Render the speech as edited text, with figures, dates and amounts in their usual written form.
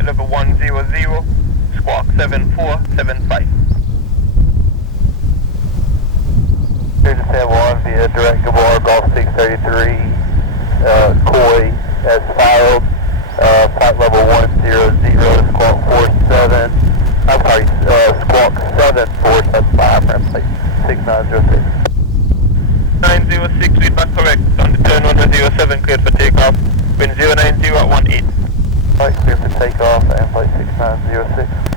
flight level 100, squawk 7475. Here's a 10-1 via direct Gabor, Golf 633, Koi as filed, flight level 100, squawk 47, I'm sorry, squawk 7475, ramp 6906. 906, read back correct, on the turn 107, cleared for takeoff, wind 090 at 18. Flight clear for takeoff and flight 6906.